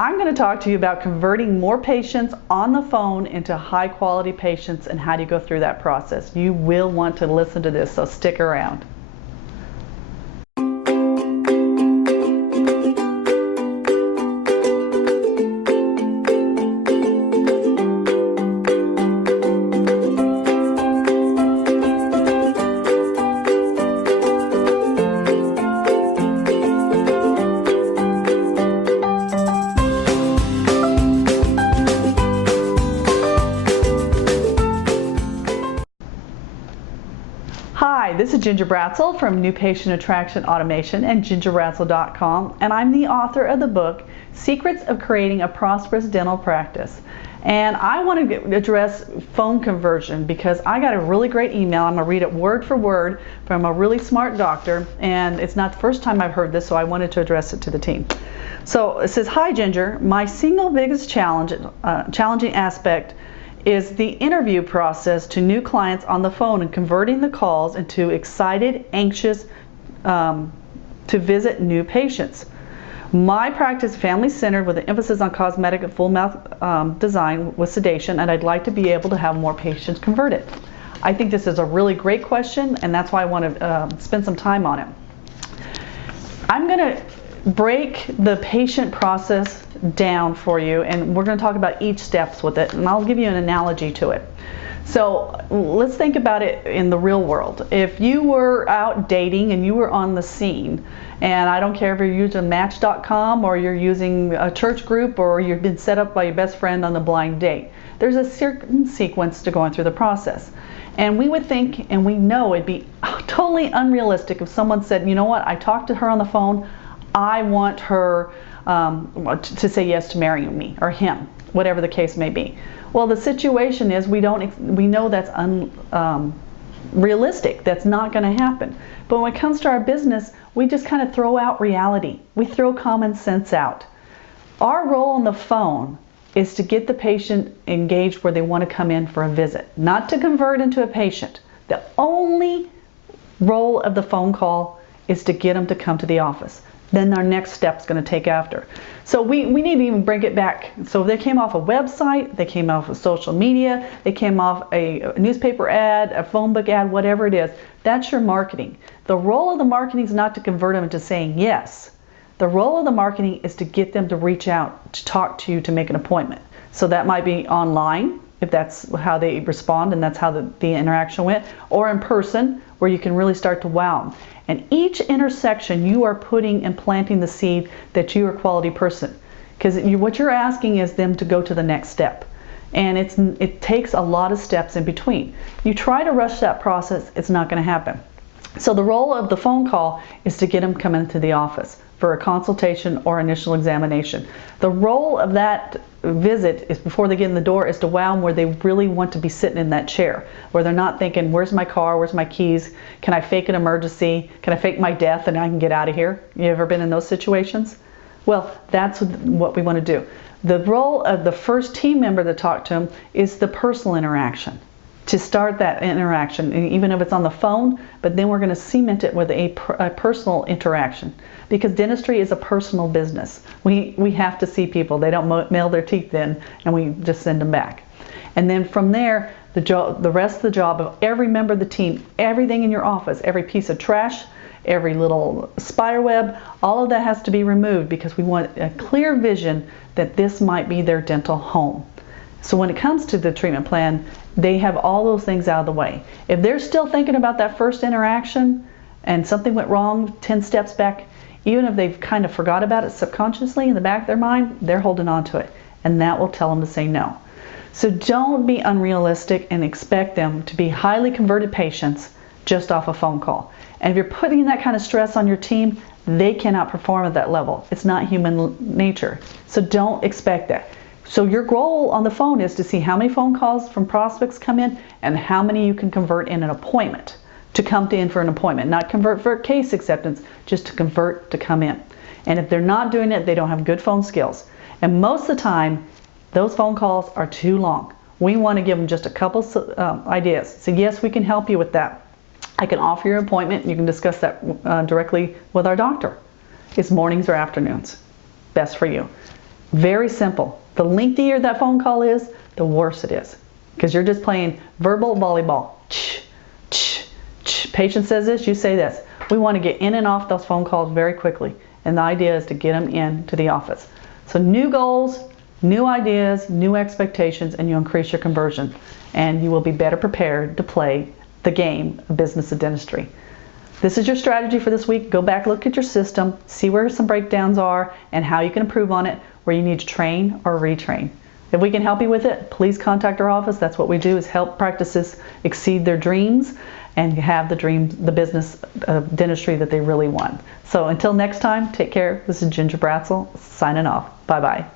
I'm going to talk to you about converting more patients on the phone into high quality patients and how do you go through that process. You will want to listen to this, so stick around. Hi, this is Ginger Bratzel from New Patient Attraction Automation and gingerbratzel.com, and I'm the author of the book Secrets of Creating a Prosperous Dental Practice. And I want to address phone conversion because I got a really great email. I'm going to read it word for word from a really smart doctor, and it's not the first time I've heard this, so I wanted to address it to the team. So it says, "Hi Ginger, my single biggest challenging aspect is the interview process to new clients on the phone and converting the calls into excited, anxious to visit new patients. My practice is family-centered with an emphasis on cosmetic and full mouth design with sedation, and I'd like to be able to have more patients converted." I think this is a really great question, and that's why I want to spend some time on it. I'm going to break the patient process down for you, and we're going to talk about each steps with it, and I'll give you an analogy to it. So let's think about it in the real world. If you were out dating and you were on the scene, and I don't care if you're using Match.com or you're using a church group or you've been set up by your best friend on the blind date, there's a certain sequence to going through the process. And we would think, and we know it'd be totally unrealistic if someone said, you know what, I talked to her on the phone, I want her to say yes to marrying me, or him, whatever the case may be. Well, the situation is we know that's unrealistic. That's not going to happen. But when it comes to our business, we just kind of throw out reality. We throw common sense out. Our role on the phone is to get the patient engaged where they want to come in for a visit, not to convert into a patient. The only role of the phone call is to get them to come to the office. Then our next step is going to take after. So we need to even bring it back. So they came off a website, they came off of social media, they came off a newspaper ad, a phone book ad, whatever it is. That's your marketing. The role of the marketing is not to convert them into saying yes. The role of the marketing is to get them to reach out, to talk to you, to make an appointment. So that might be online, if that's how they respond and that's how the interaction went, or in person, where you can really start to wow them. And each intersection, you are putting and planting the seed that you're a quality person. Because what you're asking is them to go to the next step. And it takes a lot of steps in between. You try to rush that process, it's not going to happen. So the role of the phone call is to get them come into the office for a consultation or initial examination. The role of that visit is, before they get in the door, is to wow them where they really want to be sitting in that chair, where they're not thinking, where's my car, where's my keys, can I fake an emergency, can I fake my death and I can get out of here? You ever been in those situations? Well, that's what we want to do. The role of the first team member to talk to them is the personal interaction, to start that interaction, even if it's on the phone, but then we're going to cement it with a personal interaction, because dentistry is a personal business. We have to see people. They don't mail their teeth in and we just send them back. And then from there, the rest of the job of every member of the team, everything in your office, every piece of trash, every little spider web, all of that has to be removed, because we want a clear vision that this might be their dental home. So when it comes to the treatment plan, they have all those things out of the way. If they're still thinking about that first interaction and something went wrong 10 steps back, even if they've kind of forgot about it subconsciously in the back of their mind, they're holding on to it, and that will tell them to say no. So don't be unrealistic and expect them to be highly converted patients just off a phone call. And if you're putting that kind of stress on your team, they cannot perform at that level. It's not human nature. So don't expect that. So your goal on the phone is to see how many phone calls from prospects come in and how many you can convert in an appointment, to come in for an appointment. Not convert for case acceptance, just to convert to come in. And if they're not doing it, they don't have good phone skills. And most of the time, those phone calls are too long. We want to give them just a couple ideas. So yes, we can help you with that. I can offer you an appointment. You can discuss that directly with our doctor. It's mornings or afternoons. Best for you. Very simple. The lengthier that phone call is, the worse it is, because you're just playing verbal volleyball. Patient says this, you say this. We want to get in and off those phone calls very quickly, and the idea is to get them into the office. So new goals, new ideas, new expectations, and you increase your conversion, and you will be better prepared to play the game of business of dentistry. This is your strategy for this week. Go back, look at your system, see where some breakdowns are and how you can improve on it, where you need to train or retrain. If we can help you with it, please contact our office. That's what we do, is help practices exceed their dreams and have the business of dentistry that they really want. So until next time, take care. This is Ginger Bratzel signing off. Bye-bye.